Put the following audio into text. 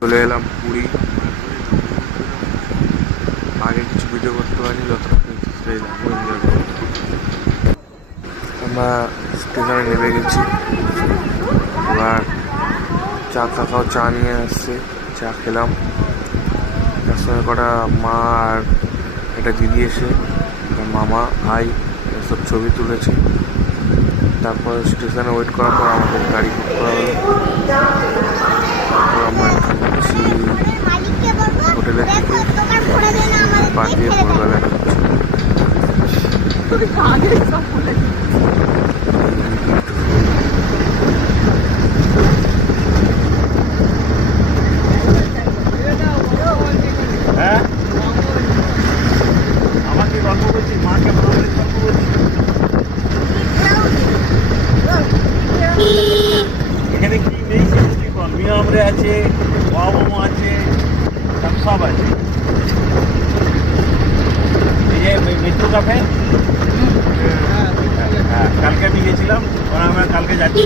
চলে এলাম পুরী। আগে কিছু ভিডিও করতে পারিনি, যতটা পেয়েছি সেটাই দেখো, এনজয় করো। আমরা স্টেশনে নেমে গেছি। এবার চা কাকাও চা নিয়ে আসছে, চা খেলাম। তার সঙ্গে কটা মা আর একটা দিদি এসে মামা ভাই এসব ছবি তুলেছে। তারপর স্টেশনে ওয়েট করার পর আমাদের গাড়ি বুক করা হলো। তারপর আমরা খাচ্ছি হোটেলের থেকে, বাদ দিয়ে ভোরবেলা আমাকে গল্প করছি, মাকে গল্প করছি। এখানে কি নেই মিয়া আমরে আছে, বাবা মা আছে, সব আছে। এই যে মিত্র কাফে, হ্যাঁ কালকে আমি গেছিলাম, আমরা কালকে যাচ্ছি।